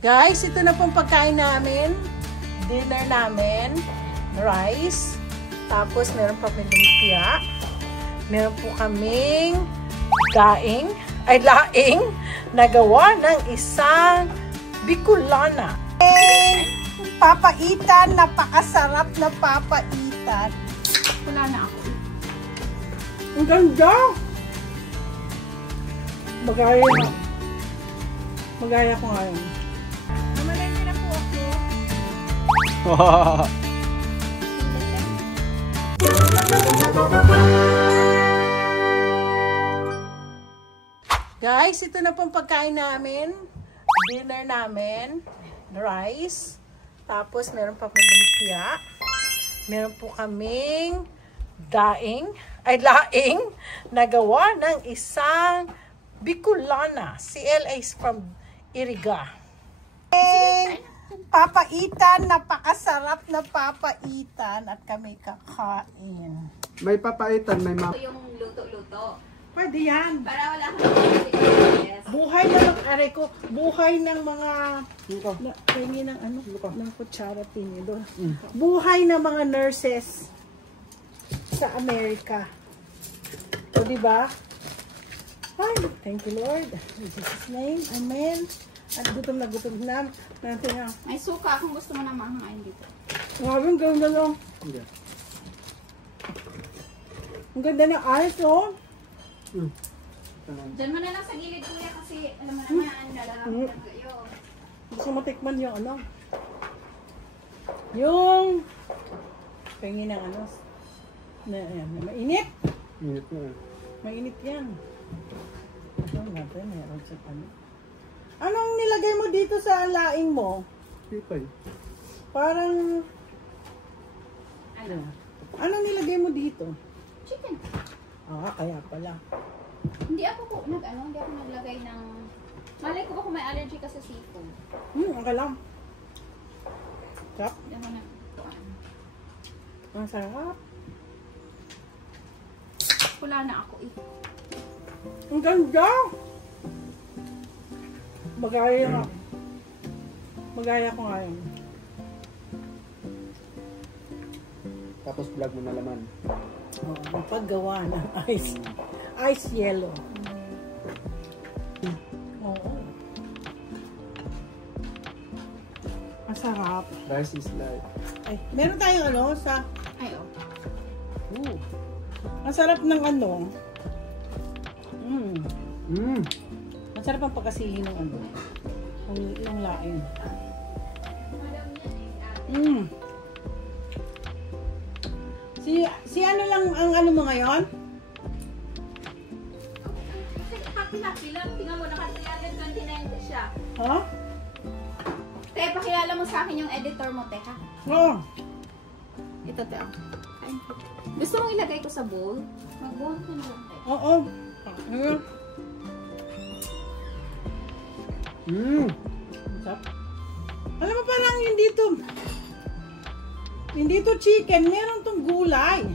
Guys, ito na pong pagkain namin. Dinner namin. Rice. Tapos meron pa kaming lumpia. Meron po kaming laing na gawa ng isang Bicolana. Papaitan, napakasarap na papaitan. Wala na ako. Ang ganda! Magaya ko ngayon. Namalengke na po ako. Guys, ito na pong pagkain namin. Dinner namin. Rice. Tapos meron pa kaming lumpia. Meron po kaming laing na gawa ng isang Bicolana. Si Ella is from Iriga. Papaitan, napakasarap na papaitan at kami kakain. May papaitan, may Yung luto-luto. Pwede yan. Para wala kang yes. Buhay na buhay ng mga tingin ng ng kutsara tinidor. Buhay ng mga nurses sa Amerika. O diba? Ay, thank you Lord. In Jesus' name, amen. At gutom na natin ang May suka kung gusto mo na mahangain dito. ang ganda lang. Ang ganda ng ice, oh. Diyan mo na lang sa gilid kuya kasi alam mo naman, lalaki kayo. Gusto mo tikman yung yung pengi ng na mainit. Init na. Mainit yan. Ito natin, meron sa Anong nilagay mo dito sa laing mo? Pipay. Parang, Ano? anong nilagay mo dito? Chicken. Kaya pala. Hindi ako naglagay ng... Malay ko ba kung may allergy ka sa seafood? Okay lang. Sarap. Hindi ako na... Ang sarap. Wala na ako eh. Ang ganda! Magaya ko ngayon. Tapos vlog mo na laman. Ang paggawa ng ice yellow. Oo. Masarap. Rice is life. Ay, meron tayong sa... Ay, oh. Ang sarap ng Ang sarap ang pagkasili ng ng laing. Si ano lang ang mo ngayon? Happy lang. Tingnan mo, naka-329 siya. Ha? Te, pakilala mo sa akin yung editor mo, te, ha? Oo. Ito, te. Ay. Gusto mong ilagay ko sa bowl? Mag-bowl ko lang, te. Oo. Sarap. Alam mo parang hindi to chicken, meron tong gulay.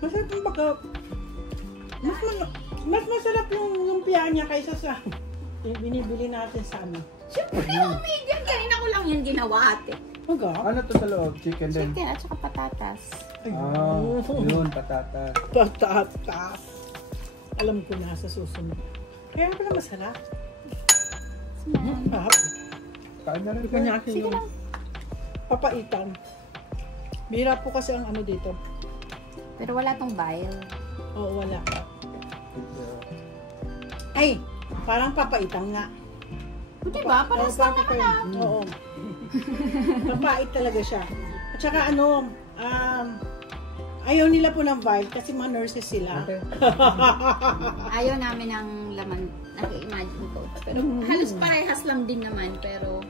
Masarap yung mas masarap yung lumpia niya kaysa sa binibili natin sa Siyempre, medium. Kanina ko lang yan ginawa, ate. Ano to sa loob? Chicken din? Chicken at saka patatas. Yun, patatas. Patatas. Alam ko na sa susunod. Kaya pala masarap. Kain na rin Kanya akin Sige yung lang. papaitan. Bira po kasi ang dito. Pero wala tong bile. Oo, wala. Ay, parang papaitan nga. Diba? Parang Oo, lang naman na. Oo. Papait talaga siya. At saka ayaw nila po ng vial kasi mga nurses sila. Okay. Ayaw namin ng laman. Nag-imagine ko. Pero halos parehas lang din naman. Pero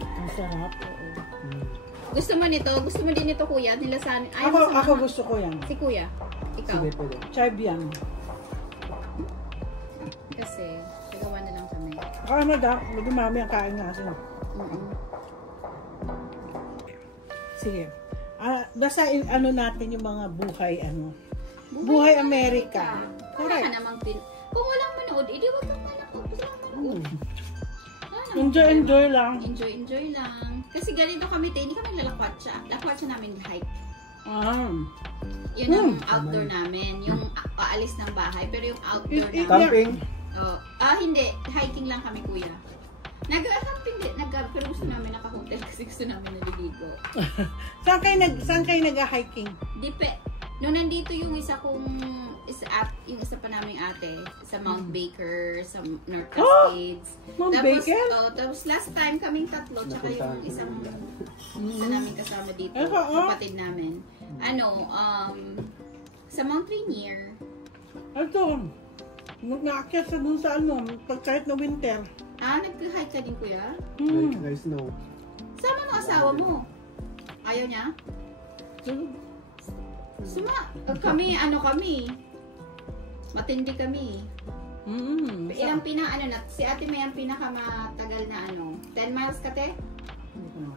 Ang sarap. gusto mo nito? Gusto mo din ito, kuya? Nilasanin. Ako gusto ko yan. Si kuya. Ikaw. Sige, pwede. Chive yan. Kasi, nagawa na lang kami. Medyo mami ang kain natin. Sige. Basta natin yung mga buhay Amerika. Wala ka namang kung walang manood, edi wag kang manood. Wala Enjoy lang. Enjoy lang. Kasi ganito kami, hindi kami lalakwatsa. Lakwatsa namin hike. Yun ang outdoor namin. Yung aalis ng bahay. Pero yung outdoor namin. Camping? Hindi. Hiking lang kami, kuya. Nag-camping din. Pero gusto namin naka-hotel kasi gusto namin naliligo. Saan kayo nag-hiking? Nung nandito yung isa pa naming ate sa Mount Baker, sa North Cascades. Mount Baker? Tapos last time kaming tatlo, tsaka yung isa namin kasama dito, kapatid namin. Sa Mount Rainier. Ito, nag-aakyat sa dun sa kahit na winter. Nag-hike ka din, kuya? Guys, no. Sama ng asawa mo. Ayaw niya? Kami, matindi kami. Si ate may ang pinakamatagal na 10 miles ka, te?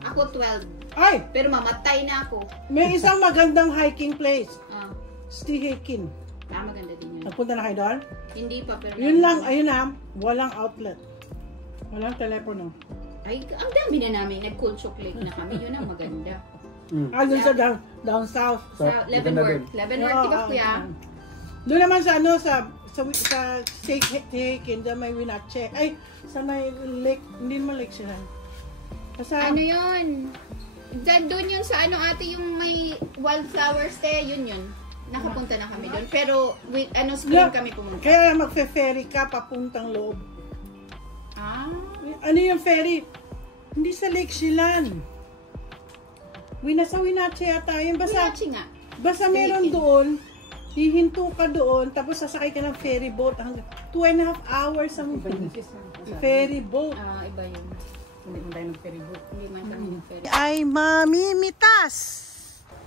Ako 12. Ay! Pero mamatay na ako. May isang magandang hiking place. Stihikin. Maganda din yun. Nagpunta na kayo doon? Hindi pa, pero... Yun lang, walang outlet. Walang telepono. Ay, ang dami na namin. Nag-Kulchok Lake na kami. Yun ang maganda. Doon sa down south. Sa Leavenworth. Leavenworth, di ba, kuya? Doon naman sa Stihikin, may Wenatchee. Ay, sa may lake, hindi naman lake sila. Ano yun? Doon yun sa ate, yung may wildflowers, yun. Nakapunta na kami doon. Pero, spring kami pumunta. Kaya magfe-ferry ka papuntang loob. Ano yung ferry? Hindi sa Lake Shilan. Sa Wenatchee yata yun. Basta meron doon, hihinto ka doon, tapos sasakay ka ng ferry boat. Hanggang 2.5 hours ang ferry boat. Iba yun. Hindi man tayo ng-ferry boat. Hindi man kami ng-ferry. Ay, mamimitas!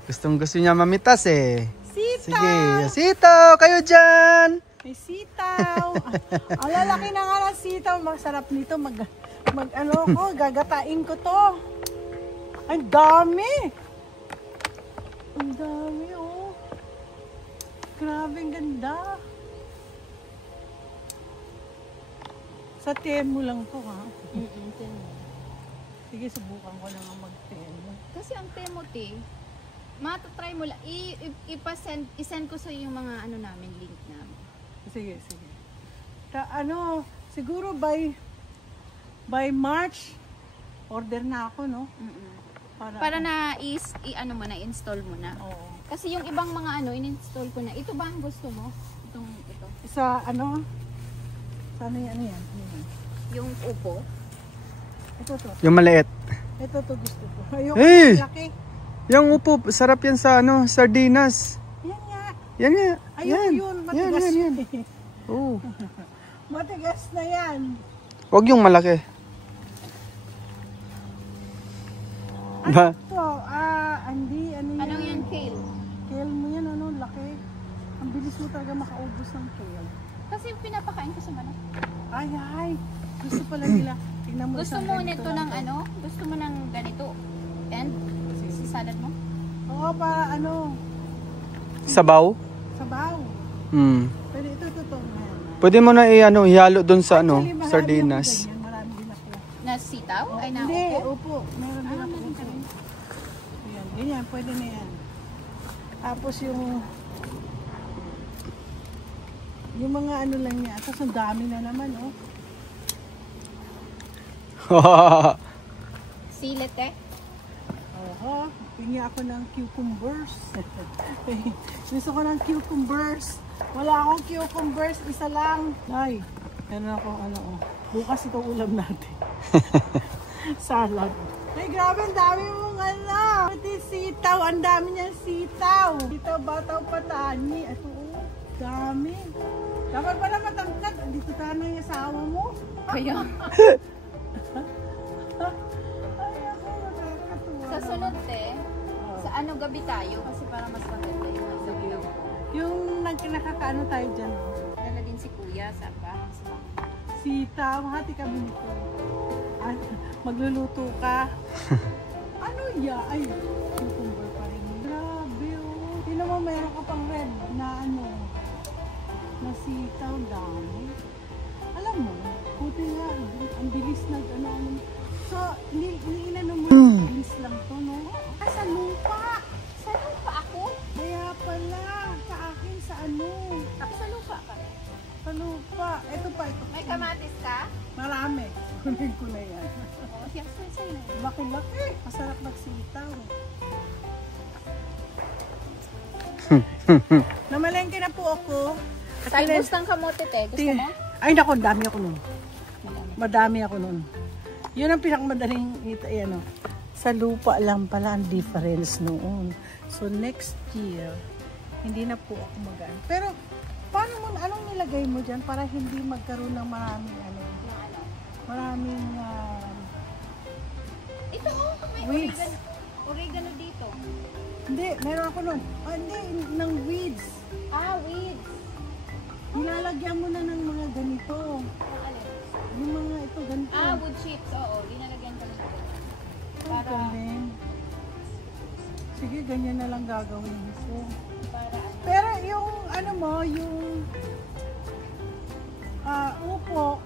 Gusto niya mamitas eh. Sitaw! Sige, sitaw! Kayo dyan! May sitaw! Ang lalaki na nga ng sitaw. Masarap nito. Gagatain ko to. Ang dami! Ang dami, oh. Grabe, ang ganda. Sa Temu lang to, ha? Temu. Sige, subukan ko lang ang mag-Temu. Kasi ang Temu, matatry mo lang. I-send ko sa yung mga namin, link namin. Sige. Siguro by March, order na ako, no? Para na i-install mo na. Oo. Kasi yung ibang mga in-install ko na. Ito ba ang gusto mo? Ito. Sana yan? Yung upo? Ito. Yung maliit. Ito gusto ko. Ayoko laki. Yung upo, sarap yan sa sardinas. Yan nga. Yan. Yun, matigas. Yan. Oo. Matigas na yan. Huwag yung malaki. Ano to? Ano yan? Kale? Kale mo yan, laki. Ang bilis mo talaga makaubos ng kale. Kasi pinapakain ko sa manok. Ay. Gusto pala nila. Tingnan mo. Gusto mo nito ng Gusto mo ng ganito? And? Sa salad mo? Oo, para Sabaw? Sabaw. Pero ito. Pwede mo na ihalo doon sa Actually, sardinas. Marami din ako. Na sitaw? Ay, na Hindi, upo? Meron din ako. Ayan, ganyan. Pwede na yan. Tapos yung mga lang niya. Tapos ang dami na naman, oh. Silet Oho. Pingi ako ng cucumbers. Gusto ko ng cucumbers. Wala akong cucumbers. Isa lang. Ay, meron ako bukas ito ulam natin. Salad. Ay, grabe. Ang dami mong Pati sitaw. Ang dami niyang sitaw. Sitaw, bataw, patani. Ito, dami. Dapat pala matangkat. Dito tayo yung asawa mo. Kaya? Ay, ako. Nakakatuwa. Sa sunod, sa gabi tayo? Kasi para mas maganda yung isang ilaw ko. Yung nakakaano tayo dyan. Dala din si kuya, saba. Sitaw, hati kami nito. Magluluto ka. Ay, cucumber pa rin. Grabe, oh. Tingnan mo, meron ka pang red na na sitaw, dami. Alam mo, Buti nga, ang bilis ano. So, iniinano mo, bilis lang to, no? Sa lupa. Sa lupa ako? Kaya pala, sa akin sa ano? Ako sa lupa ka. Sa lupa. Ito pa, ito. May kamatis ka? Marami. Kunin ko na yan. Oo, siya sa'yo. Laki-laki. Masarap magsitaw. Namalengke na po ako. Talbos ng kamote, te. Gusto mo? Ay, naku, dami ako nun. Madami ako nun. Yun ang pinakamadaling ano. Sa lupa lang pala ang difference noon. So, next year, hindi na po ako magaan. Pero, paano mo, anong nilagay mo dyan para hindi magkaroon ng maraming maraming ito, may weeds. Oregano dito. Hindi, meron ako nun. Hindi, ng weeds. Ah, weeds. Nilalagyan mo na ng mga ganito. Alin? Yung mga ito, ganito. Ah, wood chips. Oo, linalagyan ko na ito. Para... galing. Sige, ganyan na lang gagawin ko. Para Pero yung, ano mo, yung upo,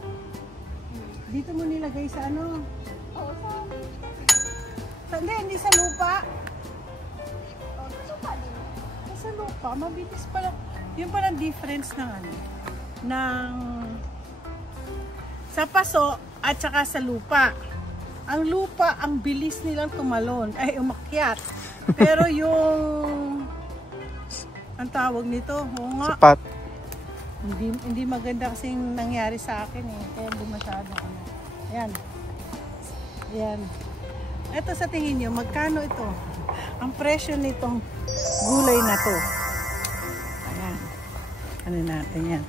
dito mo nilagay sa ano? oo, Hindi sa lupa. sa lupa din. Sa lupa, mabilis pala. Yung palang difference ng ano, ng sa paso at saka sa lupa. Ang lupa, ang bilis nilang tumalon, ay umakyat. Pero yung, ang tawag nito, oo nga, Sapat. hindi maganda kasing nangyari sa akin eh. Kaya hindi masyado ano. Ayan. Ayan. Ito sa tingin nyo, magkano ito? Ang presyo nitong gulay na to. Ayan. Ano natin yan.